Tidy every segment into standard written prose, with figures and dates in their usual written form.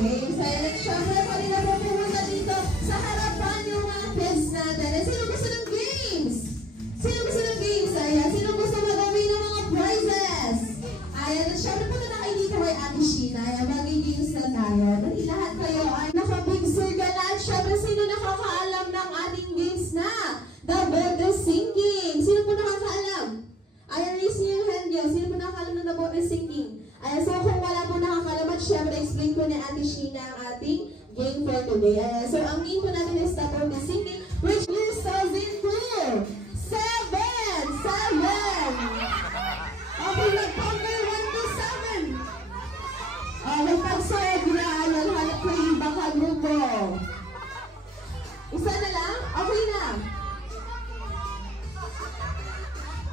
games. Ayan, at syempre, kanina po pumunta dito sa harapan yung mga kids natin. At sino gusto ng games? Sino gusto ng games? Ayan, sino gusto magawin ng mga prizes? Ayan, at syempre punta na kayo dito kay Ate Sheena. Ayan, mag-games na tayo. Dahil lahat kayo ay naka-big circle na. At syempre, sino nakakaalam ng ating games na? The bottle sinking. Sino po nakakaalam? Ayan, raise niyo yung hand niyo. Sino po nakakaalam ng the bottle sinking? Ayan, so kung wala po nakakaalam at syempre, explain ko ni Ate Sheena ang ating game for today. Ayan, so ang name po natin is the bottle sinking, which is 2002. 7! Okay, nag-conquer 1 to 7. Okay, pag-sobra, ayan, hanap ko yung baka grupo. Isa na lang? Okay na.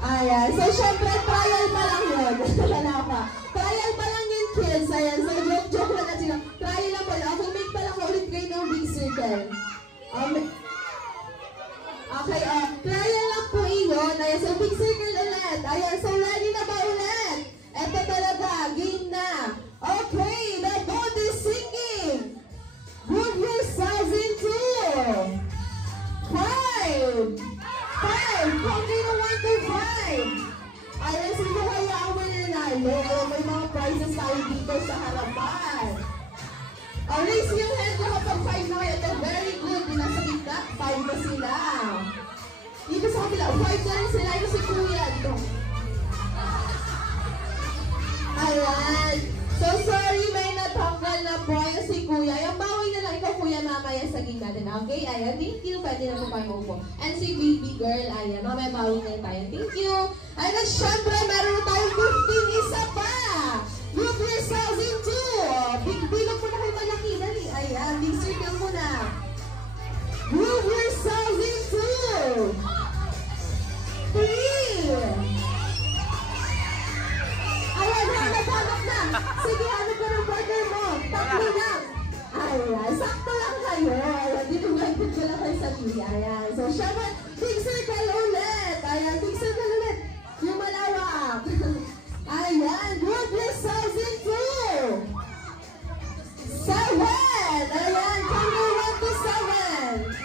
Ayan, so syempre, trial pa lang yun. Wala pa. Trial pa lang yun, kids. Ayan, so joke lang natin lang. Trial lang pa lang. Okay, make pa lang ulit kayo ng big circle. Okay, trial lang po yun. Ayan, so big circle ulit. Ayan, so ready na ba ulit? Eto talaga, game na. Okay, the boat is sinking. Group yourselves into 5. 5. Counting na 1 to 5. Ayan, sino kaya ang mananalo? May mga prizes tayo dito sa harapan. Raise your hand na kapag 5 na kayo. Very good. Nasa gitna, 5 na sila. Dito sa kabila, 5 na rin sila. Yung si Kuya. Ayan. So, sorry, may natanggal na po. Ayan si Kuya. Ayan, bawi na lang ikaw, Kuya, mamaya sa game natin. Okay? Ayan, thank you. Pwede na po kayo upo. And si baby girl, ayan, mamaya bawi na tayo. Thank you. Ayan, at syempre, meron na tayong 15 isa pa. Group yourselves into. Bilog mo na kayo malaki. Dali. Ayan, big circle mo na. Group yourselves into 3. Ayan, hanap na. Sige, hanap ka ng partner mo. 3 lang. Ayan, sakto lang kayo. Ayan, dinugagod ko lang kayo sa liya. Ayan, so syempre, big circle ulit. Ayan, big circle ulit. Yung malawak. Ayan, group yourselves into 7. Ayan, come to 1 to 7.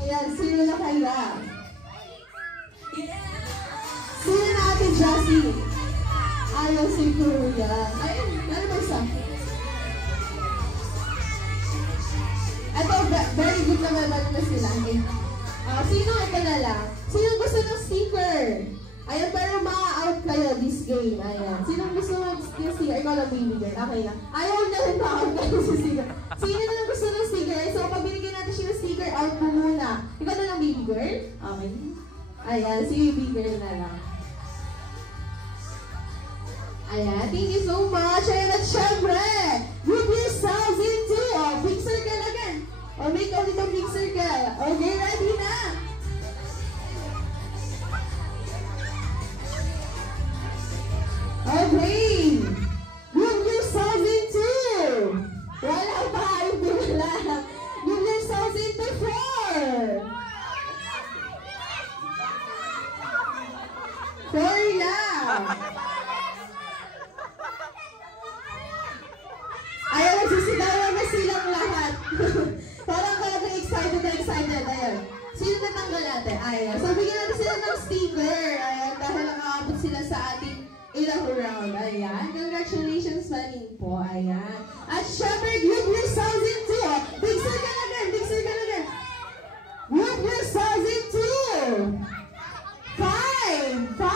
Ayan, sino na kaya? Sino natin, Jessie? Ayaw si Kuya. Ayun, ano ba isa? Ito, very good naman na sila. Sino ito na lang? Sino gusto ng sticker? Ayan, pero ma-out kayo this game. Ayan. Sino gusto ng sticker? Ikaw lang bibigyan. Okay lang. Ayaw na rin ma-out kayo sa sticker. Sino na lang gusto ng sticker? So, pag binigyan natin siya ng sticker, out mo muna. Ikaw na lang, baby girl? Okay. Ayan, si baby girl na lang. Ayan, thank you so much. Ayan, at syempre, group yourselves into big circle again. Make ulit ang big circle. Okay, ready na? Okay. Group yourselves into. Wala pa, hindi wala. Group yourselves into 4. 4 lang. Ayaw, nagsisigawan na silang lahat. Parang kaya excited. Ayan. Sino natanggal natin? Ayan. So, bigyan natin sila ng sticker. Ayan. Dahil nakakabot sila sa ating ilang round. Ayan. Congratulations, Maning po. Ayan. At syempre, group yourselves into. Big circle again. Big circle again. Group yourselves into 5. 5.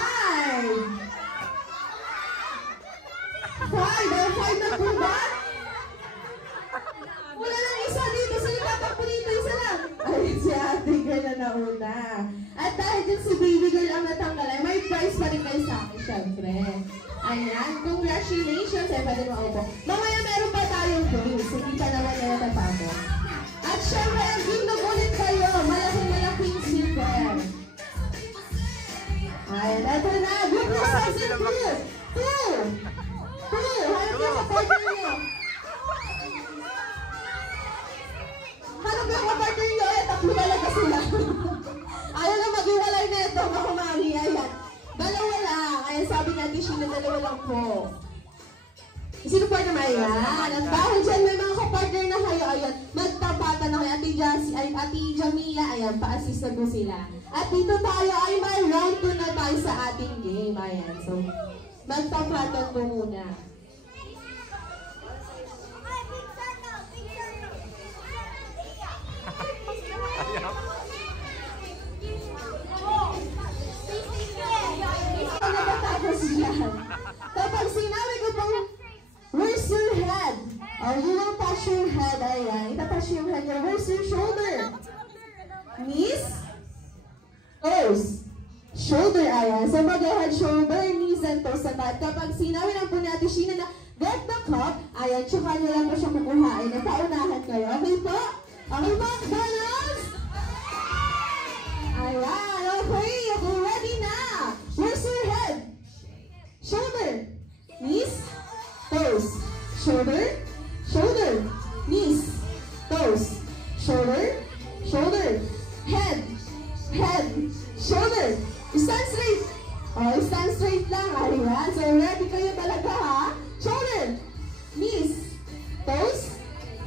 5 na po ba? Wala lang isa dito. Sino tatakbo dito? Isa lang. Ay, si ate girl na nauna. At dahil dyan si baby girl ang natanggal, ay may prize pa rin kayo sa akin, syempre. Ayan, congratulations. Ay, pwede maupo. Mamaya meron pa tayong games. Hindi pa naman na natatapos. At syempre, ang game na ulit kayo. Malaking circle. Ayan, ito na. Group yourselves in 2. 2. Hanap niyo sa partner niyo. Hanap niyo sa partner niyo. Tatlo talaga sila. Ayaw na mag-iwalay na ito. Makumari. Ayan. Dalawa lang. Ayan, sabi natin siya na dalawa lang po. Sino partner mo? Ayan. At dahil dyan may mga kapartner na kayo, ayan, magtapatan na kayo. Ate Jamia, ayan, pa-assist na po sila. At dito tayo ay may round 2 na tayo sa ating game. Ayan, so, magtapatan po muna. Kapag sinabi ko pong, where's your head? Or you will touch your head, ayan. Itatouch yung head niya. Where's your shoulder? Knees? Toes. Shoulder, ayan. So mag-head, shoulder, knees, and toes na tayo. Kapag sinabi lang po natin, Sheena na, get the cup, ayan, tsaka nyo lang po siya kukuhain. Napaunahan kayo. Okay po? Okay po, balance? Ayan, okay. Okay, ready na. Where's your head? Shoulder, knees, toes, shoulder, shoulder, knees, toes, shoulder, shoulder, head, head, shoulder. Stand straight. Oh, stand straight lang. Ayan. So, ready kayo talaga, ha? Shoulder, knees, toes,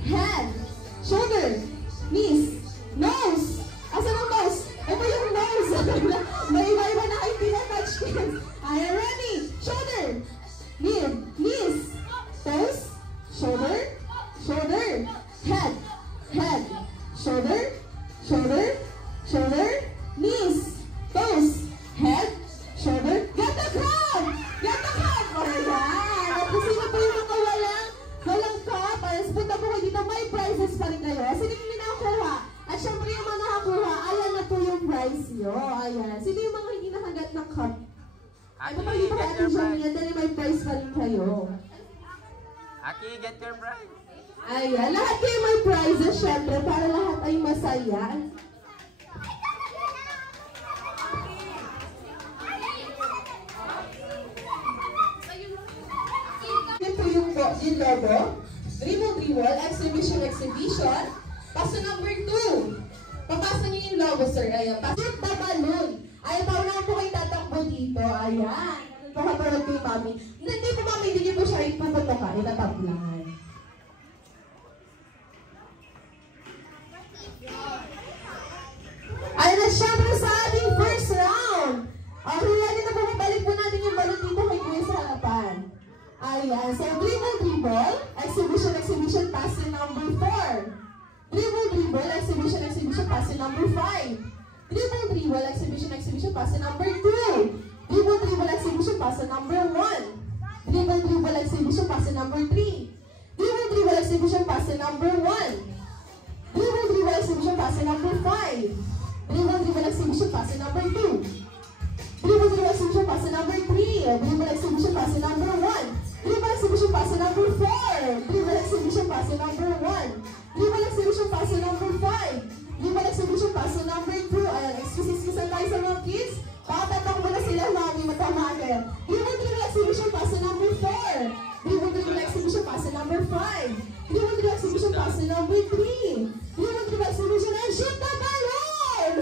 head, shoulder, knees, nose. Asan ang nose? Ito yung nose. May iba-iba na kayo pinatouch, kids. Ayan, ready? Shoulder, knees, toes, shoulder, shoulder, head, head, shoulder, shoulder, shoulder, knees, toes, head, shoulder. Get the cup! Get the cup! Ayan! At kung sino po yung mga walang cup, ayan, punta po kayo dito, may prizes pa rin kayo. Sino yung nakakuha? At syempre yung mga nakakuha, ayan na po yung prize nyo. Ayan. Sino yung mga hindi nakagat ng cup? Ay, pa dito kay Ate Jamia, dahil may prize pa rin kayo. Aki, get your prize. Ayan, lahat kayo may prizes, syempre, para lahat ay masaya. Yan po yung logo. Dribble, exhibition. Paso number 2. Papasa niyo yung logo, sir. Ayan, shoot the balloon. Ayan, paunahan po kayo tatakbo dito. Ayan. Pakapalad ko yung mami. Hindi po mami, hindi niyo po siya ipupunta ka. Itataplan. Ayan na syempre sa ating first round. Okay, ready na po. Balik po natin yung balloon dito kay Kuya sa harapan. Ayan. So, dribble, exhibition, pass to number 4. Dribble, exhibition, pass to number 5. Dribble, exhibition, pass to number 2. Dribble, exhibition, pass to number 1. Dribble, exhibition, pass to number 3. Dribble, exhibition, pass to number 1. Dribble, exhibition, pass to number 5. Dribble, exhibition, pass to number 2. Dribble, exhibition, pass to number 3. Dribble, exhibition, pass to number 1. Dribble, exhibition, pass to number 4. Dribble, exhibition, pass to number 1. Dribble, exhibition, pass to number 5. Dribble, exhibition, pass to number 2. Ayan, excuse tayo sa mga kids. Patatak mo na sila, mami, matama kayo. Dribble, exhibition, pass to number 4. Dribble, exhibition, pass to number 5. Dribble, exhibition, pass to number 3. Dribble, exhibition, and shoot the balloon!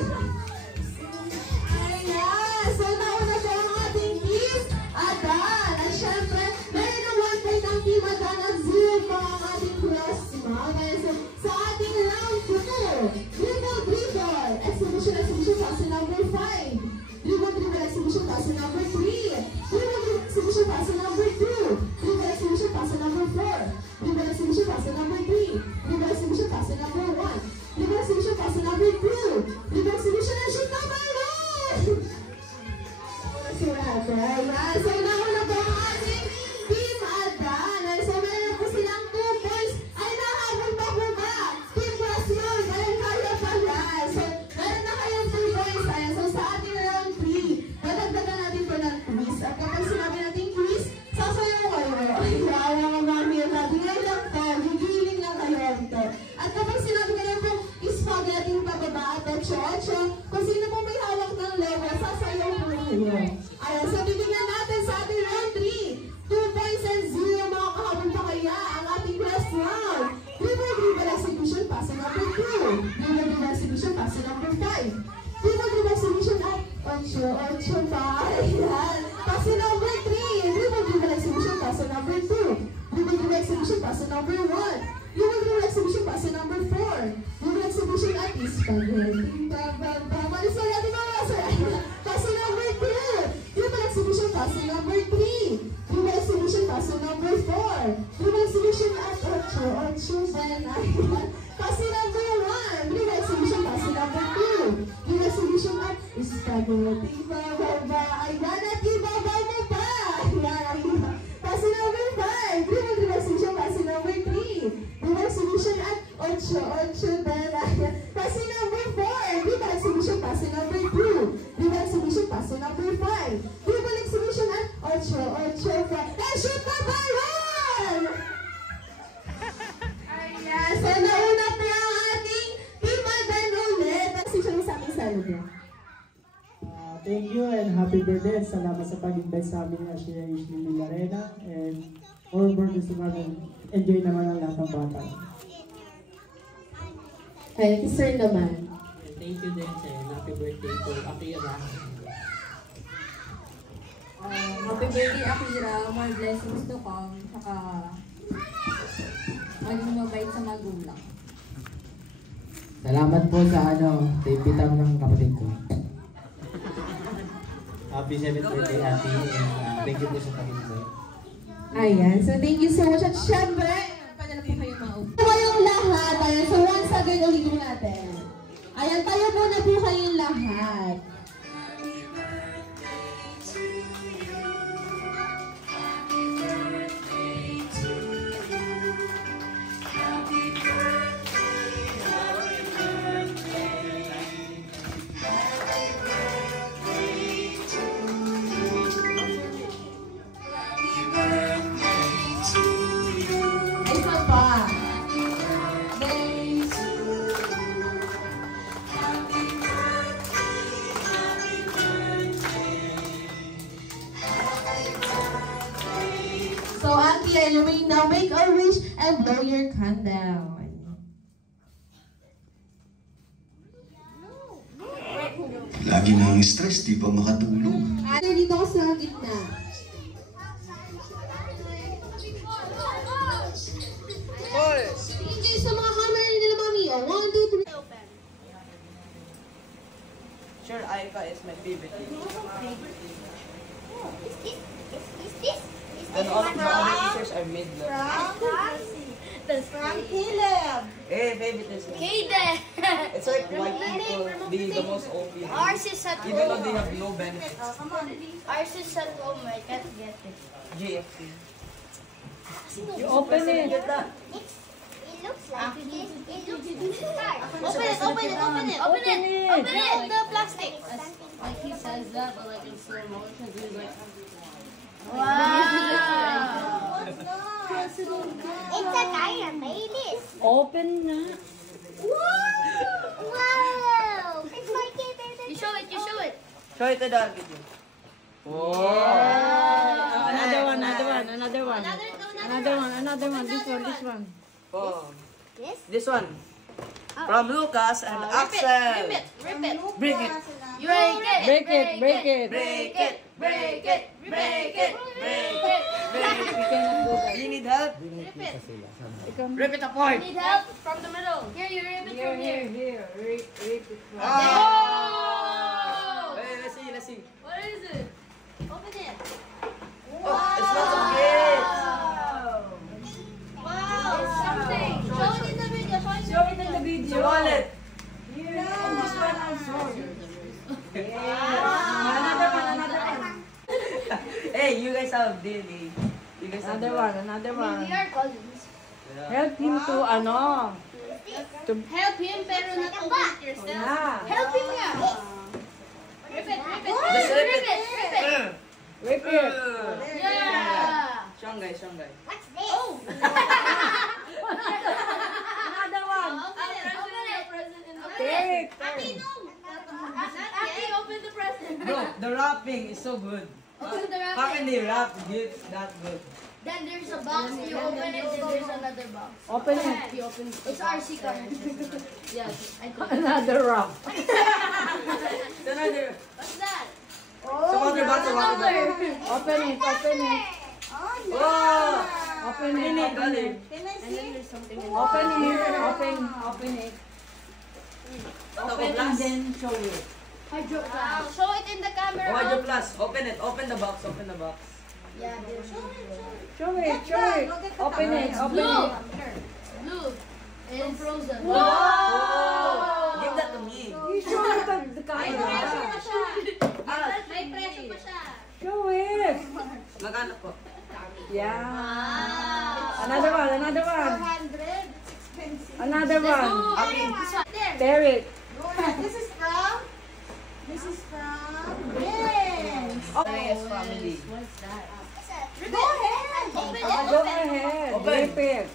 Ayan, so nauna po ang ating team. Adan, at syempre, meron na 1 point ang team Adan at 0 pa ang ating Prosma. Ayan, so sa ating round 2, dribble, exhibition, pass to number 5. Dribble, exhibition, pass to number 3. Dribble, exhibition, pass to number 2. Dribble, exhibition, pass to number 4. Dribble, exhibition, pass to number 3. Dribble, exhibition, pass to number 1. Dribble, exhibition, pass to number 2. Dribble, exhibition, and shoot the balloon! Ayan, so nauna po ang ating Team Adan. So meron po silang 2 points. Ay, nahabol pa po ba? Team Prosma, meron kayo pa yan. So, meron na kayong 2 points. Ayan, so sa ating round 3, dadagdagan natin po ng quiz. At kapag sinabi natin quiz, sasayaw kayo. Ay, yawa mga mami yung natin. Ngayon lang po, gigiling lang kayo ito. At kapag sinabi kayo po, spaghetti pababa at 8-8, kung sino po may hawak ng logo, sasayaw po kayo. Ayan, so bibigyan natin sa ating round 3. 2 points and 0, makakahabol pa kaya ang ating last round. Dribble, exhibition, pass to number 2. Dribble, exhibition, pass to number 5. Dribble, exhibition, at 8 pa. Ayan, pass to number 3. Dribble, exhibition, pass to number 2. Dribble, exhibition, exhibition puzzle number 1. Human exhibition puzzle number 4. Human exhibition at spaghetti. Malis na natin mga sir. Puzzle number 2. Human exhibition puzzle number 3. Human exhibition puzzle number 4. Human exhibition at 8. Puzzle number 1. Human exhibition puzzle number 2. Human exhibition at spaghetti. Ayan at ibabaw mo pa. Puzzle number 5. Human exhibition puzzle number 3. Human exhibition at 8. Puzzle number 4. Human exhibition puzzle number 2. Human exhibition puzzle number 5. Human exhibition at 8. And shoot the ball! Ayan. So, nauna po ang ating Team Adan ulit. Exhibition sa ating saludo. Thank you and happy birthday. Salamat sa pag-invite sa amin ng Asia Isli Arena. And all birthday sa mga enjoy naman ang lahat ng bata. Ay, sir naman. Thank you din sir. Happy birthday po, Akira. Happy birthday, Akira. More blessings to come. Saka maging mabait sa magulang. Salamat po sa kay pitang ng kapatid ko. Happy 7th birthday, Ate. And thank you po sa pag-invite. Ayan. So, thank you so much. At syempre, padala po kayo mga upo. Kayong lahat. Ayan. So, once again, ulitin natin. Ayan, tayo muna po kayong lahat. So, Auntie, you may now make a wish and blow your candle. Lagi nang stress, di pa makatulog. Ate, dito ako sa gitna. Thank you sa mga camera nila, Mami. Oh, 1, 2, 3. Sure, Aika is my favorite. Then all of the other teachers are mid-level. From Caleb. Hey, favorite is Kaden. it's like white people being the most OP. Ours is at home. Even though they have no benefits. Ours is at home. I can't get it. GFP. You open it. It looks like this. It looks like Open it, open it, open it, open it, open it. The plastic. Like he says that, but like in slow motion, he's like... Wow. It's a tire, Baileys. Open na. Wow. It's my kid. You show it, you show it. Show it to the video. Another one. This one. Oh. Yes? This one. From Lucas and Axel. Rip it. Break it. You break it. Break it. Break it. Break it. Break it. Break it. You need help? Rip it. Rip it apart. Need help from the middle. Here, you rip it from here. Rip it. Oh! Wait, let's see. What is it? Open it. Oh, it smells so good. Wow, something. Show it in the video. Show it in the video. It's a wallet. Another one. Hey, you guys have DNA. You guys have Another one. We are cousins. Help him to Help him, pero not to hurt yourself. Yeah. Help him, yeah. Rip it. Just rip it. Rip it. Yeah. Strong guy. What's this? Oh. Another one. Open it. Take. Happy, no. Happy, open the present. Bro, the wrapping is so good. Open the How can wrapping. they wrap gifts that good? Then there's a box. You open it, then there's another box. Open it. He opens. It's RC card. Yes, I think. Another wrap. It's another. What's that? So water bottle. Open it. Wow! Open it. Open it. Can I see? Open it. Open it. Open and then show it. Wow. Show it in the camera. Oh, Hydro Plus. Open it. Open the box. Open the box. Yeah, Show it. Show it. Open it. Open it. blue. It's frozen. Oh! Give that to me. You show it to the camera. May presyo pa siya. Show it. Magkano po? Yeah. Another one. Another one. 400. Another one. There. Tear it. This is from? Yes. Yes, family. What's that? Go ahead. Open Go it. ahead. Open. Rip it.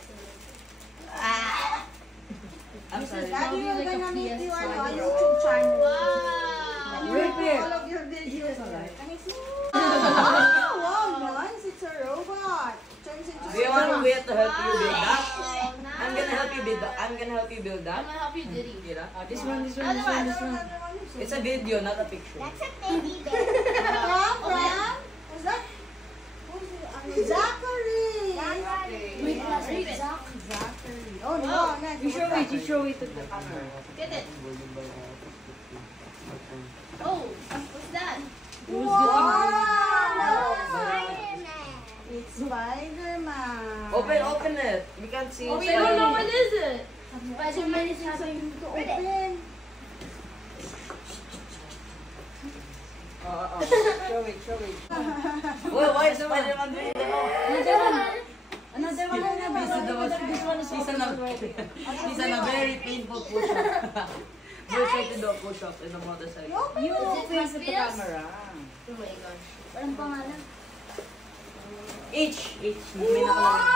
I'm sorry. Daddy, we're gonna make you a YouTube channel. Wow. Rip it. All of your videos. Can I see? Wow, nice. It's a robot. Turns into Do you want me to help you build that? Wow, I'm gonna help you build that. I'm gonna help you build I'm that. gonna help you, Diddy. Kira? This one. This one. This one. This one. It's a video, not a picture. That's a teddy bear. Who's that? Zachary. Wait, read it. Zachary. Oh no, next. You show it. You show it to the camera. Get it. Oh, what's that? Wow. Spider-Man. It's Spider-Man. Open it. We can't see Oh, we inside. don't know what is it. Spider-Man is having To open. Show it. Show it. Well, why is Spider-Man doing that? Another one. Another one. This one is he's on a very painful push-up. We're trying to do a push-up in a motorcycle. You face the Spider-Man? camera. Oh my gosh. Parang pangalan. Each. May nakalagay.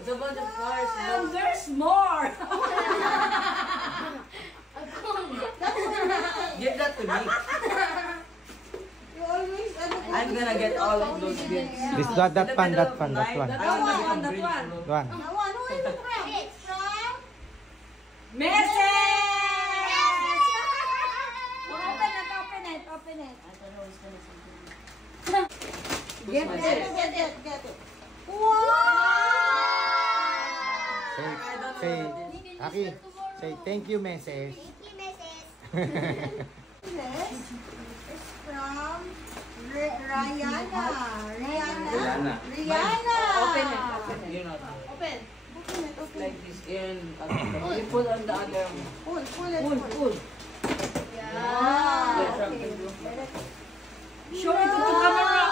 It's a bunch of cars. And there's more. Give that to me. You always I'm gonna get all of those bits. This that one. That one. That one. One. Who is it from? It's from? Message. Open it. I don't know what's gonna say. Get it. Get it. Say, Aki, say thank you, message. Yes. It's from Rihanna. Open it. Open it. You know, Open. like this in. You put on the other one. Pull it. Pull. Wow. Show it to the camera.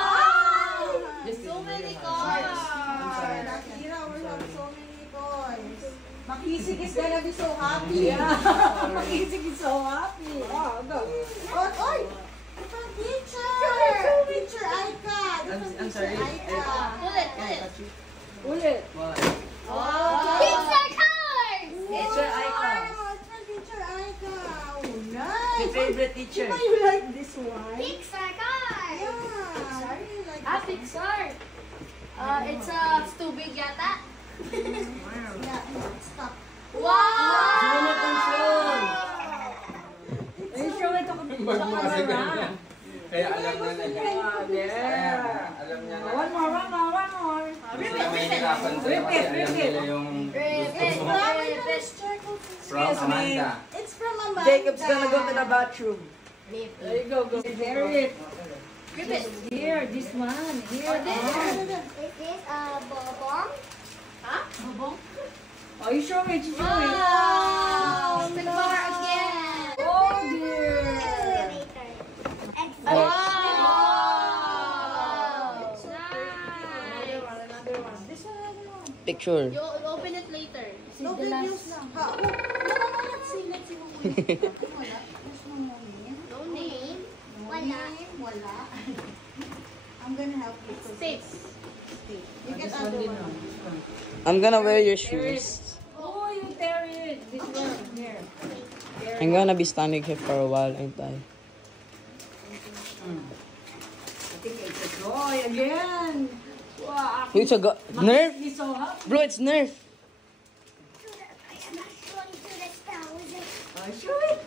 So many cars. Nakira, we have so many toys. Makisig is gonna be so happy. Makisig is so happy. Oh, go. Oy! It's a teacher! Teacher Aika! I'm sorry. Aika! Pull it. Pull it. What? Pixar cars. Teacher Aika. It's from Teacher Aika! Oh, nice! Your favorite teacher. Why you like this one? Pixar cars. Yeah! I really like Ah, this Pixar. It's too big yata. one. Yeah, stop. Zero control. You show it to the camera. Kaya alam na Yeah. Alam niya na. One more. May hirapan sa'yo kasi alam nila yung It's from Amanda. It's from Amanda. Jacob's gonna go to the bathroom. There you go. There it. Grip it. Here, this one. Here. Is this a bomb? Huh? Bobong? Oh, you show it. You show it. Wow! The car again. Oh, dear. Wow! Another one. This one. Picture. You'll open it later. This is No the videos last. lang. Let's see. Wala. There's no name. No name. No Wala. name. Wala. I'm gonna help you. Safe. You get other one. I'm gonna wear your Tear it. shoes. Oh, you tear it. This one. Here. I'm gonna be standing here for a while, ain't I? I think it's a toy again. Wow. It's a Nerf? He's so happy. Bro, it's Nerf. Oh, show it.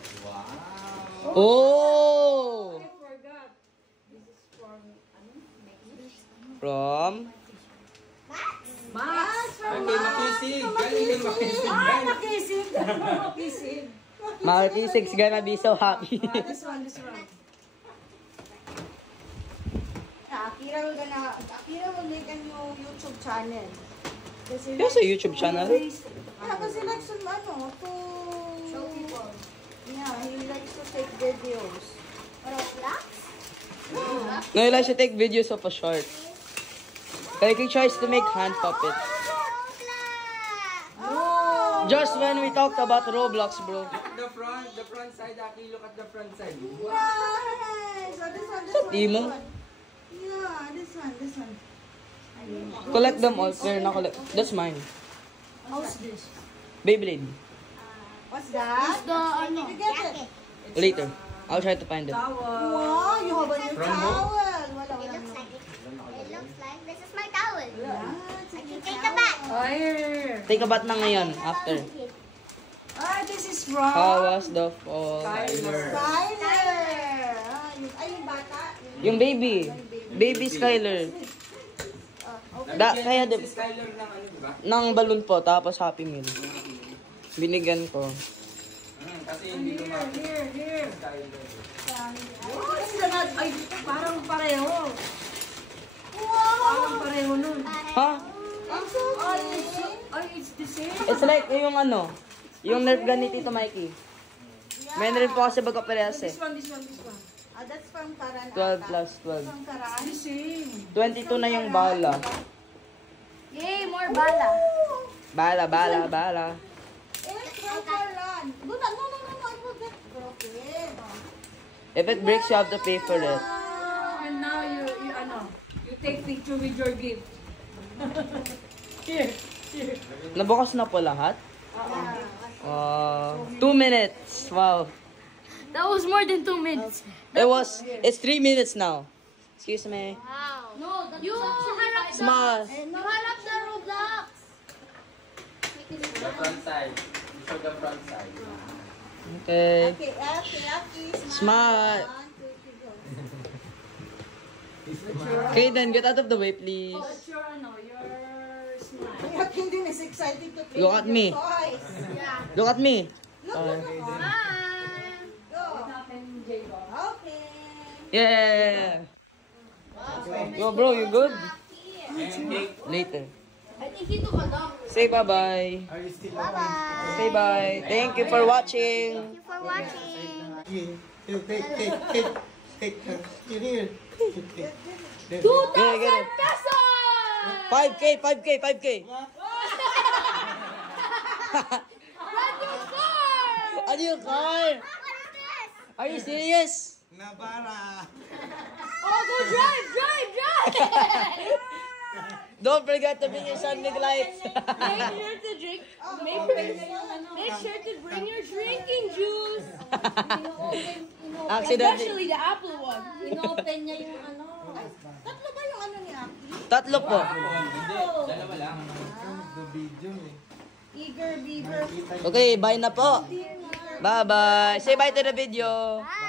Oh! I forgot. This is from, From? Max! Okay, makisig. Galing makisig. Ah, nakisig! Nakisig! Makikisig gonna be so happy. This one. Akira will make a new YouTube channel. He has a YouTube channel. Kasi like some to show people. Yeah, he likes to take videos. No, he likes to take videos of a short. Like he tries to make hand puppets. Just when we talked about Roblox, bro. The front side, Aki, look at the front side. Nice! So this one. Timo? Yeah, this one. Collect them all. Clear na collect. That's mine. How's this? Beyblade. What's that? Did you get it? Later. I'll try to find it. Towel. Wow, you have a new towel. It looks like this is my towel. I can take a Take bath. Oh, here. Take a bath na ngayon, after. Ah, this is from... How was the fall? Skyler. Skyler. Ay, yung bata. Yung baby. Baby Skyler. Kaya Si Skyler ng ano, diba? ng balloon po, tapos Happy Meal. Binigyan ko. Kasi hindi lumaki. Here. Skyler. Oh, sila na... Ay, parang pareho. Parang pareho nun. Ha? Ay, it's the same. It's like yung ano, yung Nerf gun ni Tito Mikey. May rin po kasi baga parehas eh. This one. That's from Karan. 12 plus 12. From Karan. The same. 22 na yung bala. Yay, more bala. Bala. It's from Karan. No, I will get broken. If it breaks, you have to pay for it. And now you take picture with your gift. Here. Nabukas na po lahat? 2 minutes. Wow. That was more than 2 minutes. It's 3 minutes now. Excuse me. Wow. No, you harap Small. You harap the Roblox. The front side. You show the front side. Okay. Okay, Smart. 1, 2, 3, go. Okay, then get out of the way, please. What's your smile? Aki din is excited to play Look at with me. your toys. Look at me. Look. Bye. Go. Okay. Yeah. Yo, bro, you good? Later. I think he took a dump. Say bye-bye. Bye-bye. Say bye. Thank you for watching. Thank you for watching. Get it. 2,000 pesos! 5K. Brand new car! A new car. What is this? Are you serious? Oh, go drive! Don't forget to bring your sunbig lights. Make sure to drink. Make sure to bring your drinking juice. Accidentally. Especially the apple one. Inopen niya yung ano. Tatlo ba yung ano ni Aki? Tatlo po. Dalawa lang. Eager Beaver. Okay, bye na po. Bye-bye. Say bye to the video. Bye.